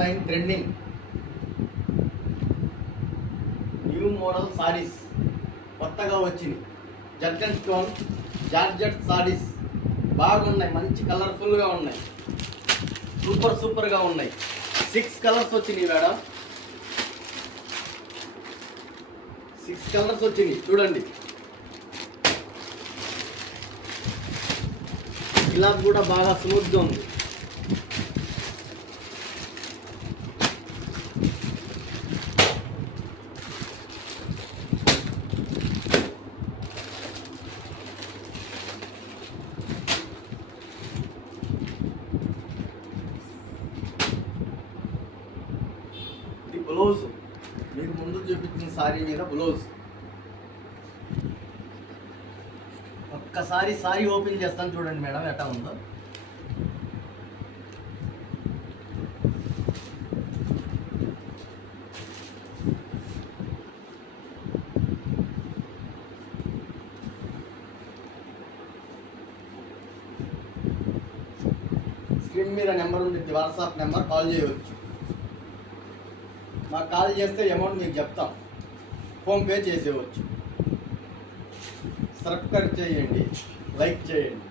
Online trending new model saris కొత్తగా వచ్చింది. జట్ and stone georgette saris బాగున్నాయి, మంచి కలర్ఫుల్గా ఉన్నాయి, సూపర్గా ఉన్నాయి. 6 కలర్స్ వచ్చినాయి మేడం, 6 కలర్స్ వచ్చినాయి చూడండి. ఇలా కూడా బాగా స్మూత్గా ఉంది. బ్లౌజ్ మీకు ముందు చూపించిన సారీ మీద బ్లౌజ్. ఒక్కసారి సారీ ఓపెన్ చేస్తాను చూడండి మేడం ఎట్లా ఉందో. స్క్రీన్ మీద నెంబర్ ఉంటుంది, వాట్సాప్ నెంబర్, కాల్ చేయవచ్చు. మాకు కాల్ చేస్తే అమౌంట్ మీకు చెప్తాం, ఫోన్పే చేసేవచ్చు. సబ్స్క్రైబ్ చేయండి, లైక్ చేయండి.